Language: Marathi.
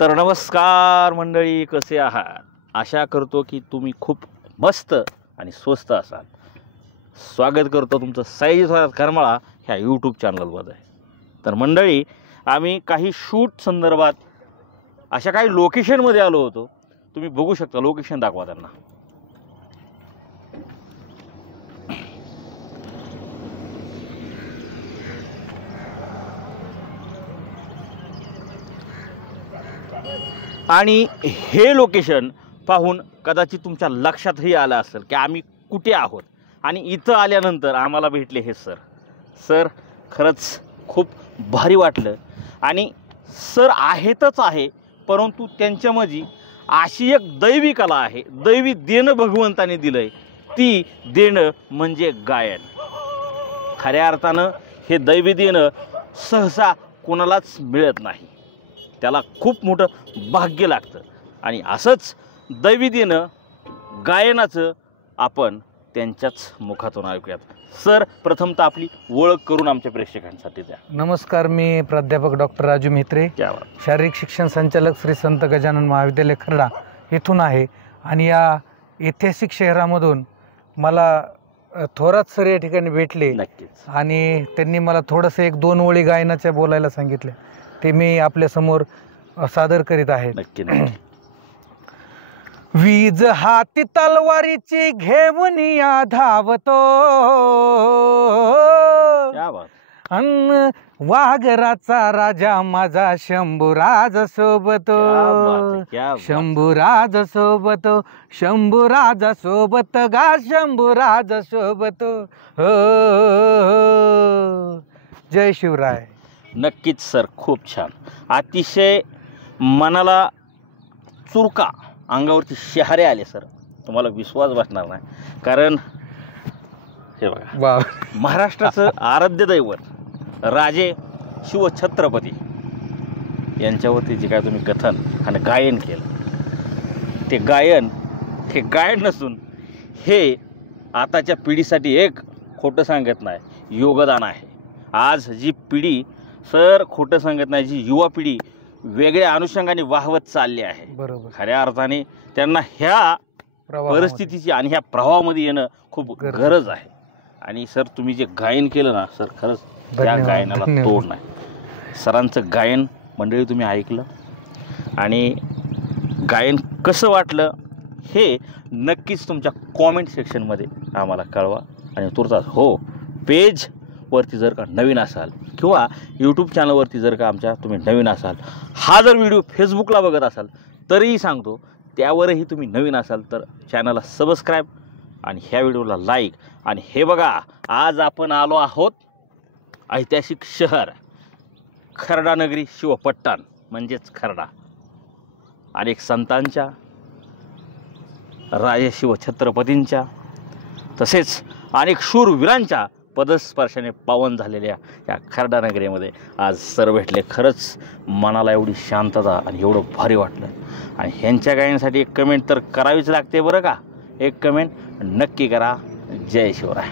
तर नमस्कार मंडळी, कसे आहात? आशा करतो की तुम्ही खूप मस्त आणि स्वस्त असाल. स्वागत करतो तुमचं साईजी थोरात करमाळा ह्या यूट्यूब चॅनलमध्ये. तर मंडळी, आम्ही काही शूट संदर्भात अशा काही लोकेशनमध्ये आलो होतो. तुम्ही बघू शकता, लोकेशन दाखवा त्यांना. आणि हे लोकेशन पाहून कदाचित तुमच्या लक्षातही आलं असेल की आम्ही कुठे आहोत. आणि इथं आल्यानंतर आम्हाला भेटले हे सर. खरंच खूप भारी वाटलं. आणि सर आहेतच आहे, परंतु त्यांच्यामध्ये अशी एक दैवी कला आहे, दैवी देणं भगवंताने दिलं आहे. ती देणं म्हणजे गायन. खऱ्या अर्थानं हे दैवी देणं सहसा कोणालाच मिळत नाही. त्याला खूप मोठं भाग्य लागतं. आणि असंच दैवी देणं गायनाचं आपण त्यांच्याच मुखातून ऐकूयात. सर, प्रथमतः आपली ओळख करून आमच्या प्रेक्षकांसाठी द्या. नमस्कार, मी प्राध्यापक डॉक्टर राजू म्हेत्रे, शारीरिक शिक्षण संचालक श्री संत गजानन महाविद्यालय खर्डा इथून आहे. आणि या ऐतिहासिक शहरामधून मला थोरात सर या ठिकाणी भेटले. नक्कीच. आणि त्यांनी मला थोडंसं 1-2 ओळी गायनाच्या बोलायला सांगितले. ते मी आपल्यासमोर सादर करीत आहे. नक्की. वीज हाती तलवारीची घेऊन या धावतो, अन वाघराचा राजा माझा शंभूराज सोबतो, शंभूराज सोबतो, शंभूराज सोबत गा शंभूराज सोबतो. हो, जय शिवराय. नक्कीच सर, खूप छान. अतिशय मनाला चुरका, अंगावरती शहारे आले सर. तुम्हाला विश्वास बसणार नाही, कारण हे बघा, महाराष्ट्राचं आराध्य दैवत राजे शिवछत्रपती यांच्यावरती जे काय तुम्ही कथन आणि गायन केलं, ते गायन नसून हे आताच्या पिढीसाठी एक, खोटं सांगत नाही, योगदान आहे. आज जी पिढी सर खोटं सांगत नाही, जी युवा पिढी वेगळ्या अनुषंगाने वाहवत चालली आहे. बरोबर. खऱ्या अर्थाने त्यांना ह्या परिस्थितीची आणि ह्या प्रवाहामध्ये येणं खूप गरज आहे. आणि सर, तुम्ही जे गायन केलं ना सर, खरंच त्या गायनाला तोड नाही. सरांचं गायन मंडळी तुम्ही ऐकलं, आणि गायन कसं वाटलं हे नक्कीच तुमच्या कॉमेंट सेक्शनमध्ये आम्हाला कळवा. आणि तुर्तास हो, पेजवरती जर का नवीन असाल किंवा यूट्यूब चॅनलवरती जर का आमच्या तुम्ही नवीन असाल, हा जर व्हिडिओ फेसबुकला बघत असाल तरीही सांगतो, त्यावरही तुम्ही नवीन असाल तर चॅनलला सबस्क्राईब आणि ह्या व्हिडिओला लाईक. आणि हे बघा, आज आपण आलो आहोत ऐतिहासिक शहर खर्डा नगरी शिवपट्टण, म्हणजेच खर्डा. अनेक संतांच्या, राजे शिवछत्रपतींच्या, तसेच अनेक शूरवीरांच्या पदस्पर्शाने पावन झालेल्या या खर्डा नगरीमध्ये आज सर भेटले. खरंच मनाला एवढी शांतता आणि एवढं भारी वाटलं. आणि ह्यांच्या गायनासाठी एक कमेंट तर करावीच लागते बरं का. एक कमेंट नक्की करा. जय शिवराय.